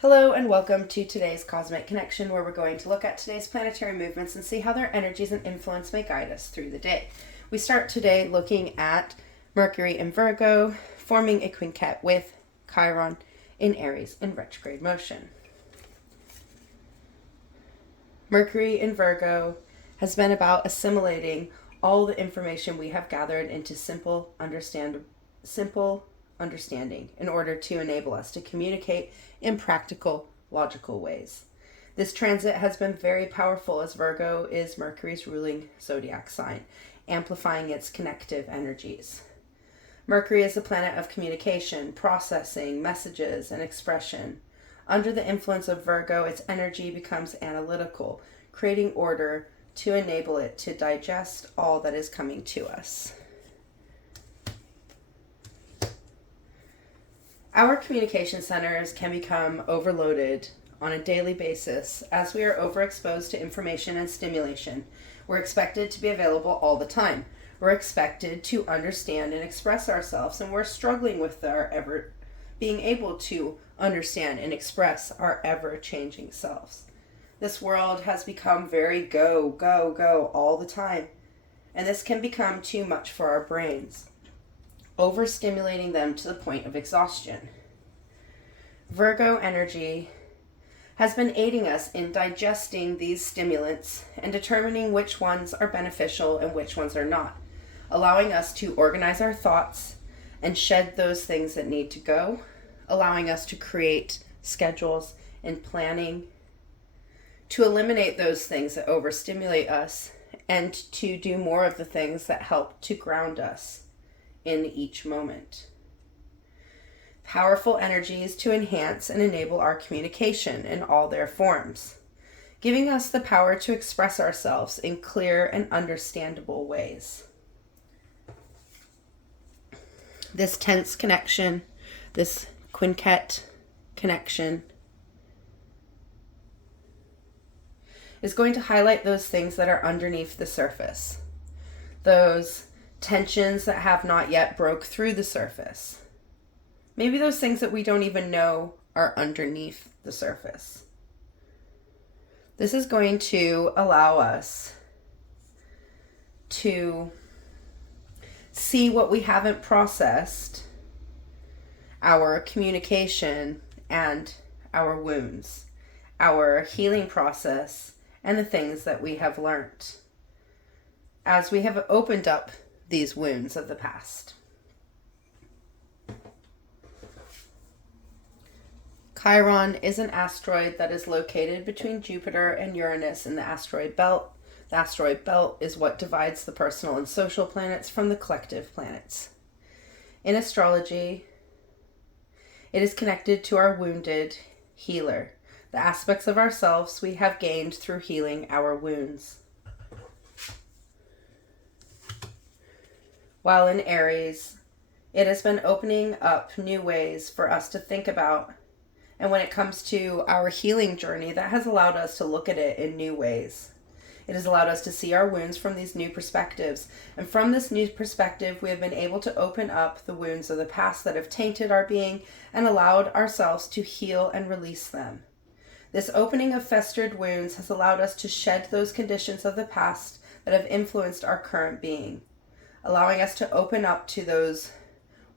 Hello and welcome to today's Cosmic Connection, where we're going to look at today's planetary movements and see how their energies and influence may guide us through the day. We start today looking at Mercury in Virgo, forming a quintet with Chiron in Aries in retrograde motion. Mercury in Virgo has been about assimilating all the information we have gathered into simple understanding in order to enable us to communicate in practical, logical ways. This transit has been very powerful as Virgo is Mercury's ruling zodiac sign, amplifying its connective energies. Mercury is the planet of communication, processing, messages, and expression. Under the influence of Virgo, its energy becomes analytical, creating order to enable it to digest all that is coming to us. Our communication centers can become overloaded on a daily basis as we are overexposed to information and stimulation. We're expected to be available all the time. We're expected to understand and express ourselves, and we're struggling with being able to understand and express our ever-changing selves. This world has become very go, go, go all the time, and this can become too much for our brains, overstimulating them to the point of exhaustion. Virgo energy has been aiding us in digesting these stimulants and determining which ones are beneficial and which ones are not, allowing us to organize our thoughts and shed those things that need to go, allowing us to create schedules and planning, to eliminate those things that overstimulate us, and to do more of the things that help to ground us in each moment. Powerful energies to enhance and enable our communication in all their forms, giving us the power to express ourselves in clear and understandable ways. This tense connection, this quintet connection, is going to highlight those things that are underneath the surface, those tensions that have not yet broke through the surface. Maybe those things that we don't even know are underneath the surface. This is going to allow us to see what we haven't processed, our communication and our wounds, our healing process, and the things that we have learned as we have opened up these wounds of the past. Chiron is an asteroid that is located between Jupiter and Uranus in the asteroid belt. The asteroid belt is what divides the personal and social planets from the collective planets. In astrology, it is connected to our wounded healer, the aspects of ourselves we have gained through healing our wounds. While in Aries, it has been opening up new ways for us to think about. And when it comes to our healing journey, that has allowed us to look at it in new ways. It has allowed us to see our wounds from these new perspectives. And from this new perspective, we have been able to open up the wounds of the past that have tainted our being and allowed ourselves to heal and release them. This opening of festered wounds has allowed us to shed those conditions of the past that have influenced our current being, allowing us to open up to those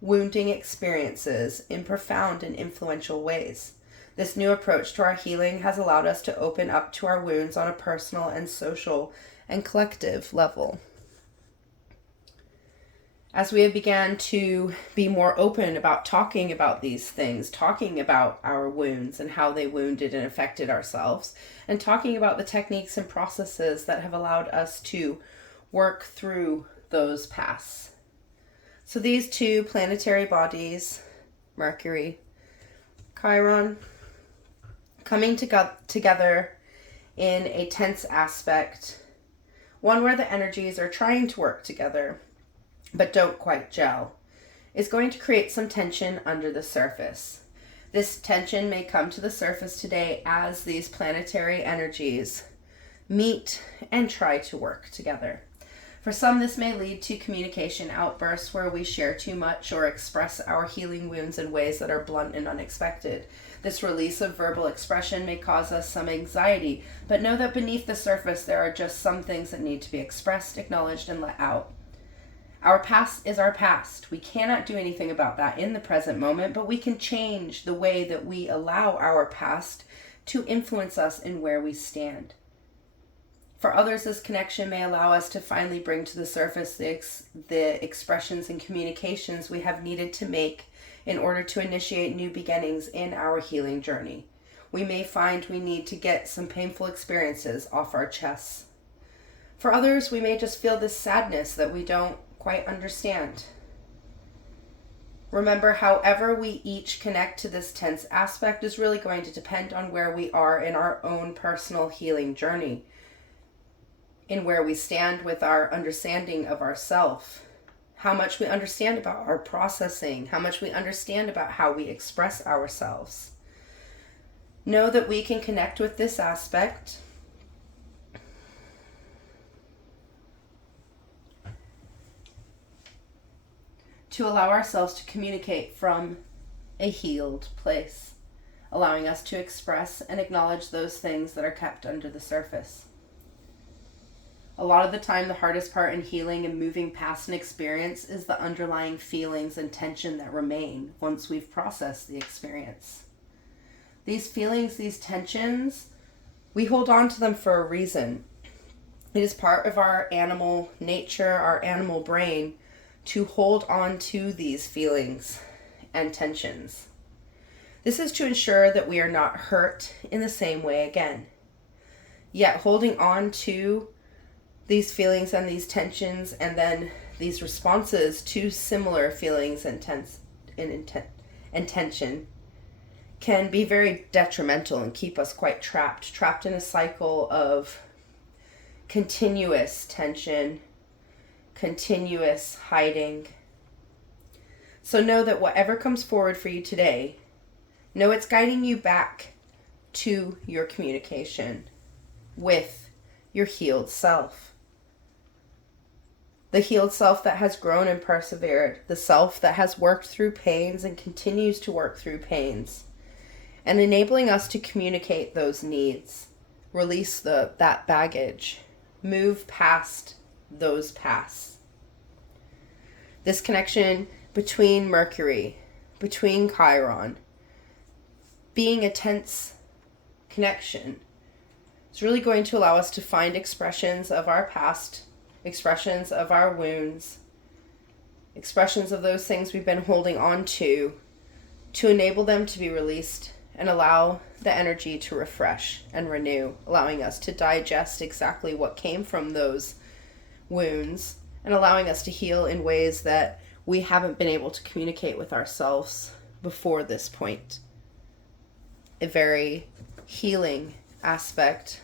wounding experiences in profound and influential ways. This new approach to our healing has allowed us to open up to our wounds on a personal and social and collective level. As we have begun to be more open about talking about these things, talking about our wounds and how they wounded and affected ourselves, and talking about the techniques and processes that have allowed us to work through those pasts. So these two planetary bodies, Mercury, Chiron, coming together in a tense aspect, one where the energies are trying to work together but don't quite gel, is going to create some tension under the surface. This tension may come to the surface today as these planetary energies meet and try to work together. For some, this may lead to communication outbursts where we share too much or express our healing wounds in ways that are blunt and unexpected. This release of verbal expression may cause us some anxiety, but know that beneath the surface there are just some things that need to be expressed, acknowledged, and let out. Our past is our past. We cannot do anything about that in the present moment, but we can change the way that we allow our past to influence us in where we stand. For others, this connection may allow us to finally bring to the surface the expressions and communications we have needed to make in order to initiate new beginnings in our healing journey. We may find we need to get some painful experiences off our chests. For others, we may just feel this sadness that we don't quite understand. Remember, however we each connect to this tense aspect is really going to depend on where we are in our own personal healing journey, in where we stand with our understanding of ourself, how much we understand about our processing, how much we understand about how we express ourselves. Know that we can connect with this aspect to allow ourselves to communicate from a healed place, allowing us to express and acknowledge those things that are kept under the surface. A lot of the time, the hardest part in healing and moving past an experience is the underlying feelings and tension that remain once we've processed the experience. These feelings, these tensions, we hold on to them for a reason. It is part of our animal nature, our animal brain, to hold on to these feelings and tensions. This is to ensure that we are not hurt in the same way again. Yet holding on to these feelings and these tensions and then these responses to similar feelings and tension can be very detrimental and keep us quite trapped in a cycle of continuous tension, continuous hiding. So know that whatever comes forward for you today, know it's guiding you back to your communication with your healed self. The healed self that has grown and persevered, the self that has worked through pains and continues to work through pains, and enabling us to communicate those needs, release that baggage, move past those pasts. This connection between Mercury, between Chiron, being a tense connection, is really going to allow us to find expressions of our past, expressions of our wounds, expressions of those things we've been holding on to enable them to be released and allow the energy to refresh and renew, allowing us to digest exactly what came from those wounds and allowing us to heal in ways that we haven't been able to communicate with ourselves before this point. A very healing aspect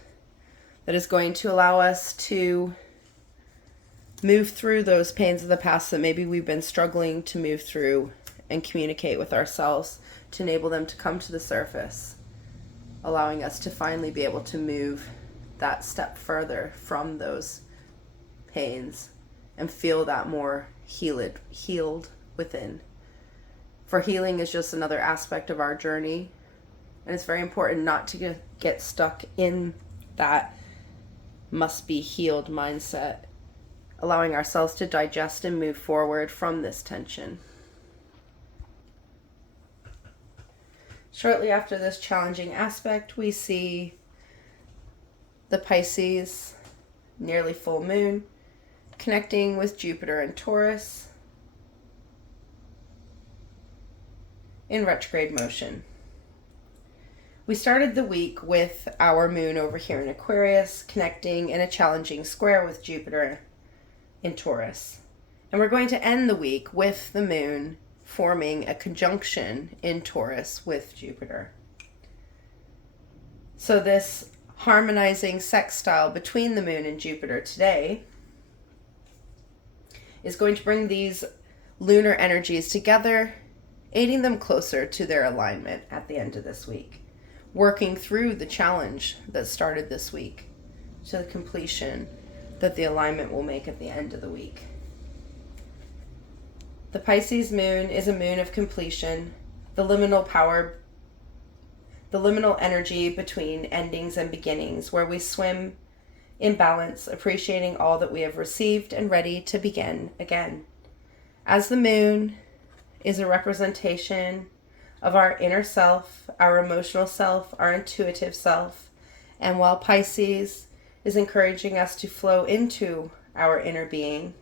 that is going to allow us to move through those pains of the past that maybe we've been struggling to move through and communicate with ourselves to enable them to come to the surface, allowing us to finally be able to move that step further from those pains and feel that more healed within. For healing is just another aspect of our journey, and it's very important not to get stuck in that must be healed mindset, allowing ourselves to digest and move forward from this tension. Shortly after this challenging aspect, we see the Pisces nearly full moon connecting with Jupiter and Taurus in retrograde motion. We started the week with our moon over here in Aquarius connecting in a challenging square with Jupiter in Taurus. And we're going to end the week with the moon forming a conjunction in Taurus with Jupiter. So this harmonizing sextile between the moon and Jupiter today is going to bring these lunar energies together, aiding them closer to their alignment at the end of this week, working through the challenge that started this week to the completion that the alignment will make at the end of the week. The Pisces moon is a moon of completion, the liminal energy between endings and beginnings, where we swim in balance, appreciating all that we have received and ready to begin again. As the moon is a representation of our inner self, our emotional self, our intuitive self, and while Pisces is encouraging us to flow into our inner being,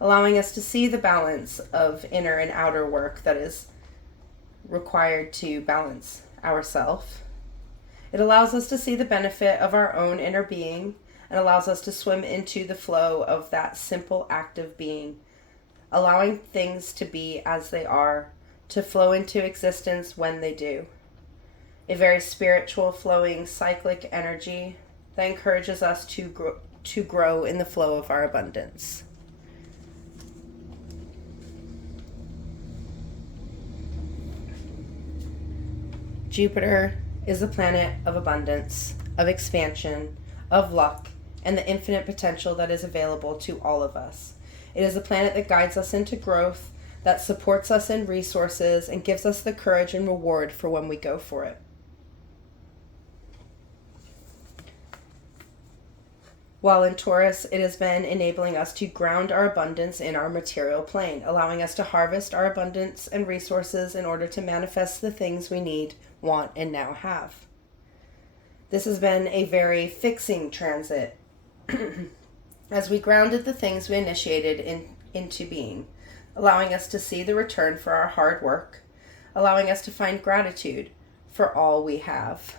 allowing us to see the balance of inner and outer work that is required to balance ourself. It allows us to see the benefit of our own inner being and allows us to swim into the flow of that simple active being, allowing things to be as they are, to flow into existence when they do. A very spiritual, flowing, cyclic energy that encourages us to grow in the flow of our abundance. Jupiter is the planet of abundance, of expansion, of luck, and the infinite potential that is available to all of us. It is a planet that guides us into growth, that supports us in resources, and gives us the courage and reward for when we go for it. While in Taurus, it has been enabling us to ground our abundance in our material plane, allowing us to harvest our abundance and resources in order to manifest the things we need, want, and now have. This has been a very fixing transit as we grounded the things we initiated into being, allowing us to see the return for our hard work, allowing us to find gratitude for all we have.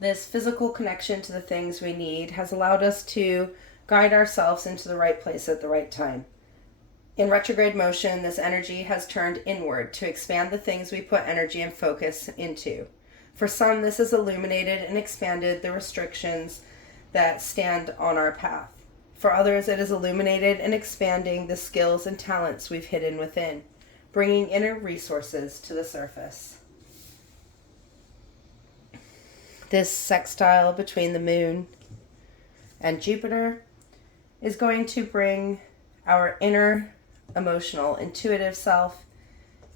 This physical connection to the things we need has allowed us to guide ourselves into the right place at the right time. In retrograde motion, this energy has turned inward to expand the things we put energy and focus into. For some, this has illuminated and expanded the restrictions that stand on our path. For others, it has illuminated and expanding the skills and talents we've hidden within, bringing inner resources to the surface. This sextile between the moon and Jupiter is going to bring our inner, emotional, intuitive self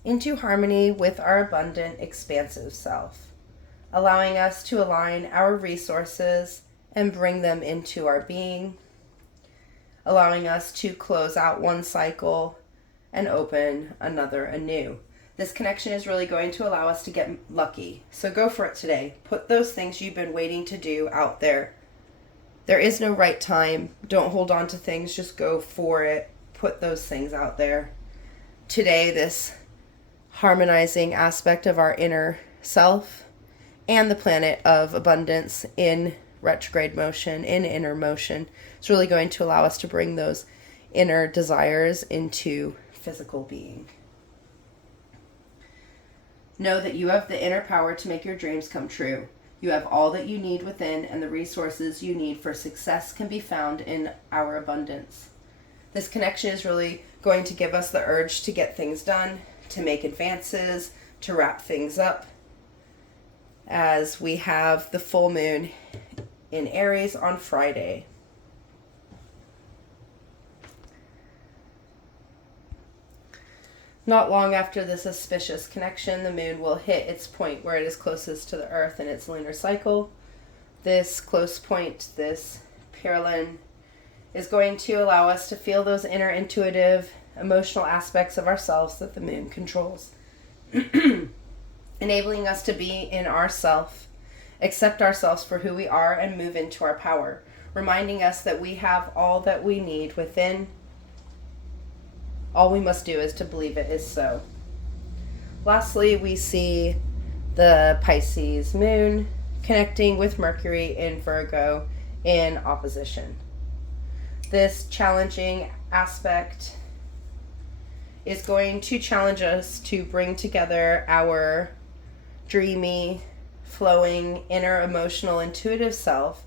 into harmony with our abundant, expansive self, allowing us to align our resources and bring them into our being, allowing us to close out one cycle and open another anew. This connection is really going to allow us to get lucky. So go for it today. Put those things you've been waiting to do out there. There is no right time. Don't hold on to things. Just go for it. Put those things out there. Today, this harmonizing aspect of our inner self and the planet of abundance in retrograde motion, in inner motion, is really going to allow us to bring those inner desires into physical being. Know that you have the inner power to make your dreams come true. You have all that you need within, and the resources you need for success can be found in our abundance. This connection is really going to give us the urge to get things done, to make advances, to wrap things up, as we have the full moon in Aries on Friday. Not long after this auspicious connection, the moon will hit its point where it is closest to the earth in its lunar cycle. This close point, this parallel, is going to allow us to feel those inner intuitive, emotional aspects of ourselves that the moon controls, enabling us to be in ourself, accept ourselves for who we are, and move into our power, reminding us that we have all that we need within. All we must do is to believe it is so. Lastly, we see the Pisces moon connecting with Mercury in Virgo in opposition. This challenging aspect is going to challenge us to bring together our dreamy, flowing, inner, emotional, intuitive self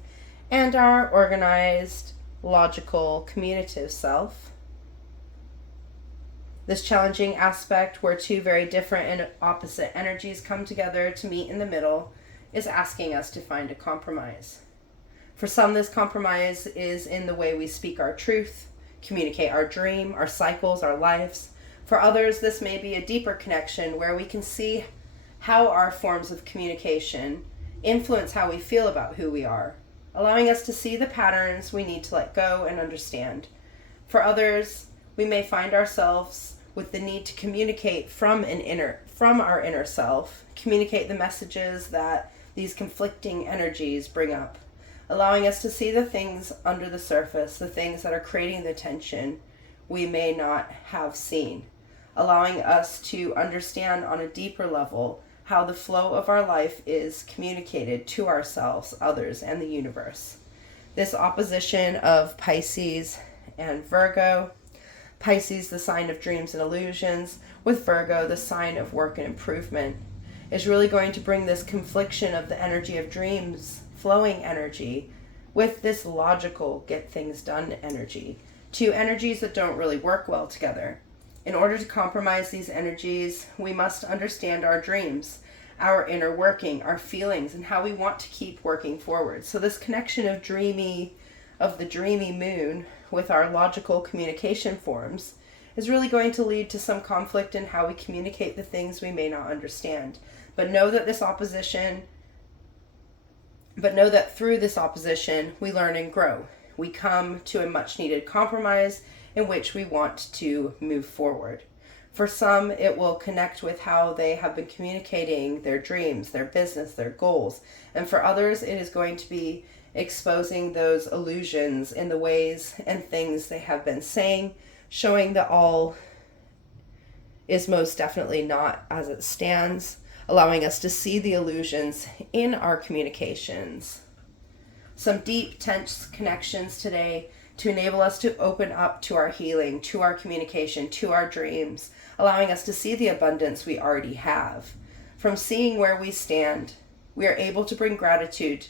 and our organized, logical, communicative self, This challenging aspect, where two very different and opposite energies come together to meet in the middle, is asking us to find a compromise. For some, this compromise is in the way we speak our truth, communicate our dream, our cycles, our lives. For others, this may be a deeper connection where we can see how our forms of communication influence how we feel about who we are, allowing us to see the patterns we need to let go and understand. For others, we may find ourselves with the need to communicate from our inner self, communicate the messages that these conflicting energies bring up, allowing us to see the things under the surface, the things that are creating the tension we may not have seen, allowing us to understand on a deeper level how the flow of our life is communicated to ourselves, others, and the universe. This opposition of Pisces and Virgo, Pisces, the sign of dreams and illusions, with Virgo, the sign of work and improvement, is really going to bring this confliction of the energy of dreams, flowing energy, with this logical, get things done energy. Two energies that don't really work well together. In order to compromise these energies, we must understand our dreams, our inner working, our feelings, and how we want to keep working forward. So this connection of the dreamy moon with our logical communication forms is really going to lead to some conflict in how we communicate the things we may not understand. But know that through this opposition, we learn and grow. We come to a much needed compromise in which we want to move forward. For some, it will connect with how they have been communicating their dreams, their business, their goals. And for others, it is going to be exposing those illusions in the ways and things they have been saying, showing that all is most definitely not as it stands, allowing us to see the illusions in our communications. Some deep, tense connections today to enable us to open up to our healing, to our communication, to our dreams, allowing us to see the abundance we already have. From seeing where we stand, we are able to bring gratitude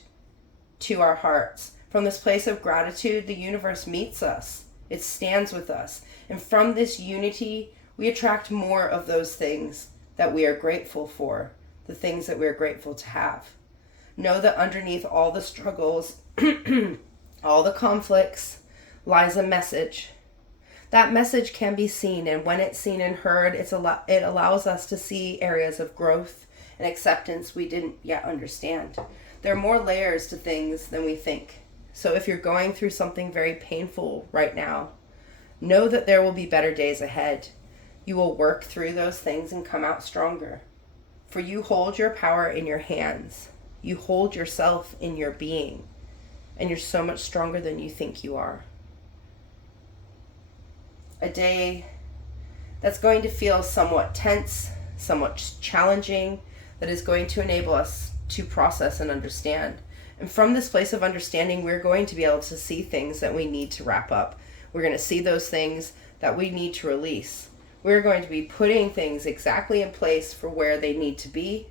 to our hearts. From this place of gratitude, the universe meets us. It stands with us. And from this unity, we attract more of those things that we are grateful for, the things that we are grateful to have. Know that underneath all the struggles, all the conflicts, lies a message. That message can be seen, and when it's seen and heard, it allows us to see areas of growth and acceptance we didn't yet understand. There are more layers to things than we think. So if you're going through something very painful right now, know that there will be better days ahead. You will work through those things and come out stronger. For you hold your power in your hands. You hold yourself in your being. And you're so much stronger than you think you are. A day that's going to feel somewhat tense, somewhat challenging, that is going to enable us to process and understand. And from this place of understanding, we're going to be able to see things that we need to wrap up. We're going to see those things that we need to release. We're going to be putting things exactly in place for where they need to be.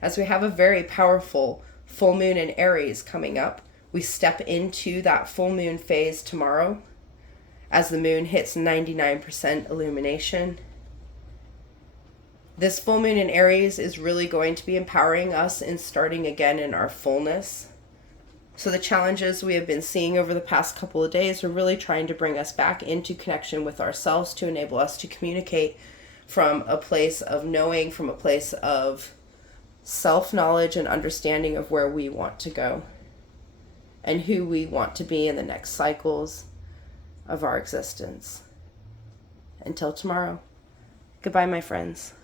As we have a very powerful full moon in Aries coming up, we step into that full moon phase tomorrow as the moon hits 99% illumination. This full moon in Aries is really going to be empowering us in starting again in our fullness. So the challenges we have been seeing over the past couple of days are really trying to bring us back into connection with ourselves to enable us to communicate from a place of knowing, from a place of self-knowledge and understanding of where we want to go and who we want to be in the next cycles of our existence. Until tomorrow, goodbye, my friends.